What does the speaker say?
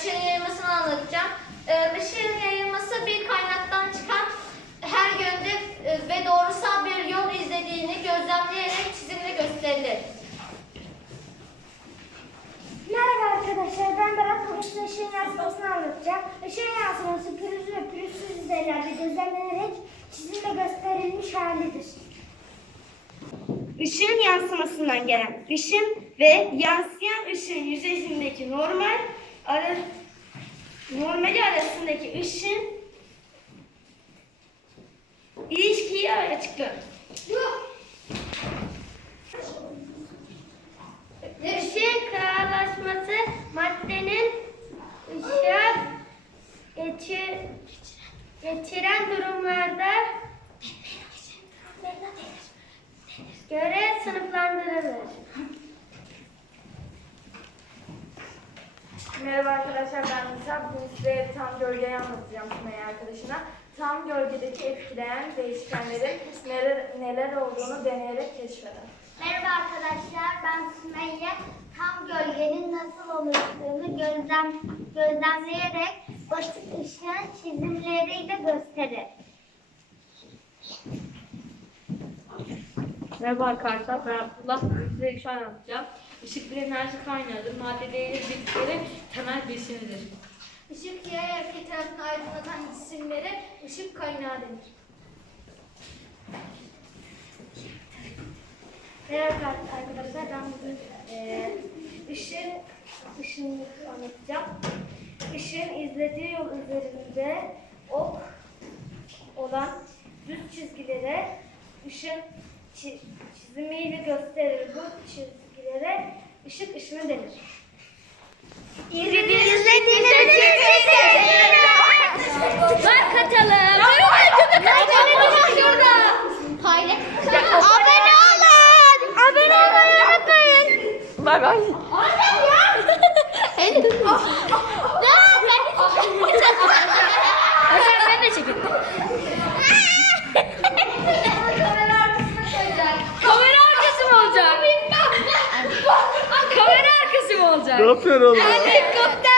ışığın yayılmasını anlatacağım. Işığın yayılması bir kaynaktan çıkan her yönde e, ve doğrusal bir yol izlediğini gözlemleyerek çizimle gösterilir. Merhaba arkadaşlar, ben Berat. Bugün size ışığın yansımasını anlatacağım. Işığın yansıması pürüzlü ve pürüzsüz yüzeylerde gözlemlenerek çizimle gösterilmiş halidir. Işığın yansımasından gelen ışın ve yansıyan ışığın yüzeyindeki normal ara, normali arasındaki ışın ilişkiyi açıklar. Işığın kararlaşması maddenin ışığa geçir, geçiren durumlarda Merhaba arkadaşlar ben Nisa. Bugün size tam gölgeyi anlatacağım Sümeyye arkadaşına. Tam gölgedeki etkileyen değişkenlerin neler, neler olduğunu deneyerek keşfeder. Merhaba arkadaşlar, ben Sümeyye. Tam gölgenin nasıl oluştuğunu gözlem, gözlemleyerek basit ışığın çizimleriyle gösterir. Merhaba arkadaşlar, ben Abdullah. Size bir şey anlatacağım. Işık bir enerji kaynağıdır. Madde değeri bitkilerin temel besinidir. Işık yaya iki tarafını aydınlatan cisimlere ışık kaynağı denir. Merhaba arkadaşlar, ben bugün eee ışığın, ışığını anlatacağım. Işığın izlediği yol üzerinde ok olan düz çizgilere ışın çi- çizimiyle gösterir. Bu çizgilere ışık ışını denir. İzlediğiniz için teşekkür Like atalım. Paylaş. Abone olun. Abone olmayı unutmayın. Bay bay. Hasan Ne yapıyorsun oğlum? Helikopter,